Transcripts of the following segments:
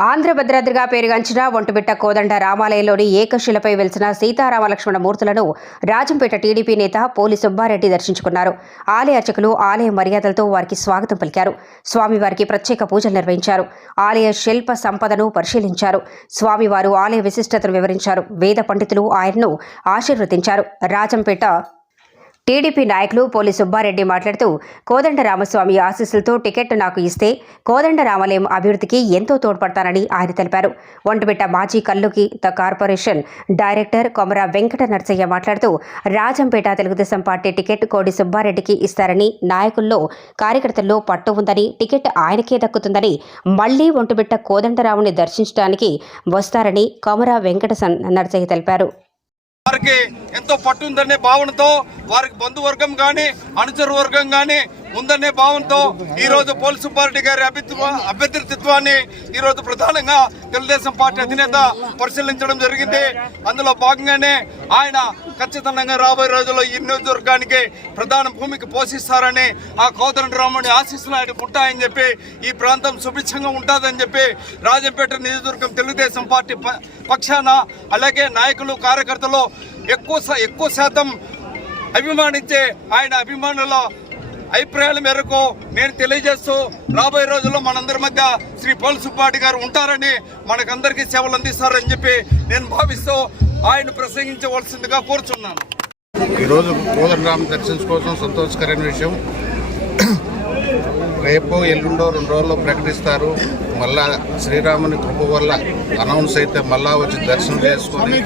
ఆంధ్ర భద్రాద్రిగా పేరుగాంచిన ఒంటిబిట్ట కోదండ రామాలయంలోని ఏకశిలపై వెలిసిన సీతారామలక్ష్మణ మూర్తులను రాజంపేట టీడీపీ నేత పోలి సుబ్బారెడ్డి దర్శించుకున్నారు. ఆలయ అర్చకులు ఆలయ మర్యాదలతో వారికి స్వాగతం పలికారు. స్వామివారికి ప్రత్యేక పూజలు నిర్వహించారు. ఆలయ శిల్ప సంపదను పరిశీలించారు. స్వామివారు ఆలయ విశిష్టతను వివరించారు. వేద పండితులు ఆయన్ను ఆశీర్వదించారు. రాజంపేట టీడీపీ నాయకులు పోలి సుబ్బారెడ్డి మాట్లాడుతూ కోదండ రామస్వామి ఆశీస్సులతో టికెట్ నాకు ఇస్తే కోదండ రామాలయం అభివృద్ధికి ఎంతో తోడ్పడతానని ఆయన తెలిపారు. ఒంటిబిట్ట మాజీ కల్లుకి the corporation director Komara Venkata Narasayya మాట్లాడుతూ రాజంపేట తెలుగుదేశం పార్టీ టికెట్ కోడి సుబ్బారెడ్డికి ఇస్తారని నాయకుల్లో కార్యకర్తల్లో పట్టు ఉందని టికెట్ ఆయనకే దక్కుతుందని మళ్ళీ ఒంటిబిట్ట కోదండరాముని దర్శించడానికి వస్తారని కొమర వెంకట సన్- నరసయ్య తెలిపారు. వారికి ఎంతో పట్టు ఉందనే భావనతో వారికి బంధువర్గం కానీ అనుచర వర్గం కానీ ఉందనే భావంతో ఈరోజు పోలీసు పార్టీ గారి అభ్యర్థిత్వ అభ్యర్థిత్వాన్ని ఈ రోజు ప్రధానంగా తెలుగుదేశం పార్టీ అధినేత పరిశీలించడం జరిగింది. అందులో భాగంగానే ఆయన ఖచ్చితంగా రాబోయే రోజుల్లో ఈ నియోజకవర్గానికి ప్రధాన భూమికి పోషిస్తారని ఆ కోదండరాముని ఆశీస్సులు ఆయన ఉంటాయని చెప్పి ఈ ప్రాంతం సుభిక్షంగా ఉంటుందని చెప్పి రాజంపేట నియోజకవర్గం తెలుగుదేశం పార్టీ ప- పక్షాన అలాగే నాయకులు కార్యకర్తలు ఎక్కువ ఎక్కువ శాతం అభిమానించే ఆయన అభిమానుల అభిప్రాయాల మేరకు నేను తెలియజేస్తూ రాబోయే రోజుల్లో మనందరి మధ్య శ్రీ పోల్ సుబ్బాటి గారు ఉంటారని మనకందరికీ సేవలు అందిస్తారని చెప్పి నేను భావిస్తూ ఆయన ప్రసంగించవలసిందిగా కోరుచున్నాను. ఈరోజు కోదండరామ్ దర్శన్స్ కోసం సంతోషకరమైన విషయం. రేపు ఎల్లుండో రెండు రోజుల్లో ప్రకటిస్తారు. మళ్ళా శ్రీరాముని కృప వల్ల అనౌన్స్ అయితే మళ్ళా వచ్చి దర్శనం చేసుకొని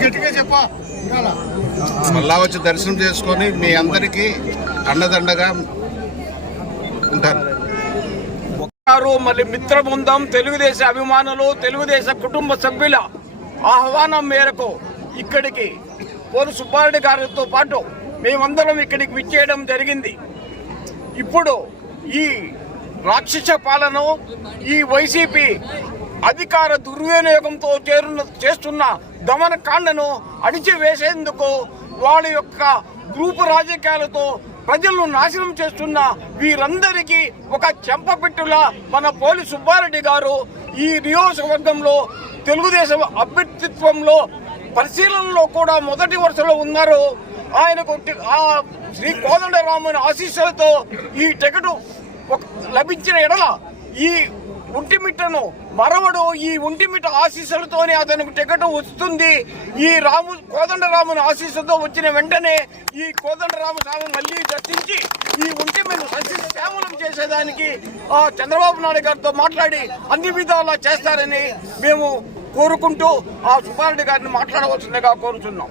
మళ్ళా వచ్చి దర్శనం చేసుకొని మీ అందరికీ అండదండగా ఉంటాను. మళ్ళీ మిత్ర బృందం తెలుగుదేశ అభిమానులు తెలుగుదేశ కుటుంబ సభ్యుల ఆహ్వానం మేరకు ఇక్కడికి పోరు సుబ్బారెడ్డి గారితో పాటు మేమందరం ఇక్కడికి విచ్చేయడం జరిగింది. ఇప్పుడు ఈ రాక్షస పాలన ఈ వైసీపీ అధికార దుర్వినియోగంతో చేరున్న చేస్తున్న దమనకాండను అణిచివేసేందుకు వాళ్ళ యొక్క గ్రూపు రాజకీయాలతో ప్రజలను నాశనం చేస్తున్న వీరందరికీ ఒక చెంపపెట్టులా మన పోలి సుబ్బారెడ్డి గారు ఈ నియోజకవర్గంలో తెలుగుదేశం అభ్యర్థిత్వంలో పరిశీలనలో కూడా మొదటి వరుసలో ఉన్నారు. ఆయనకు శ్రీ కోదండరాముని ఆశీస్సులతో ఈ టికెట్ ఒక- ఎడల ఈ ఒంటిమిట్టను మరవడు ఈ ఒంటిమిట్ట ఆశీస్సులతోనే అతనికి టికెట్ వస్తుంది. ఈ రాము కోదండరాముని ఆశీస్సులతో వచ్చిన వెంటనే ఈ కోదండరామ స్వామి మళ్ళీ దర్శించి ఈ ఒంటిమిట్టను సస్యశ్యామలం చేసేదానికి ఆ చంద్రబాబు నాయుడు గారితో మాట్లాడి అన్ని విధాలా చేస్తారని మేము కోరుకుంటూ ఆ సుబ్బారెడ్డి గారిని మాట్లాడవలసిందిగా కోరుతున్నాం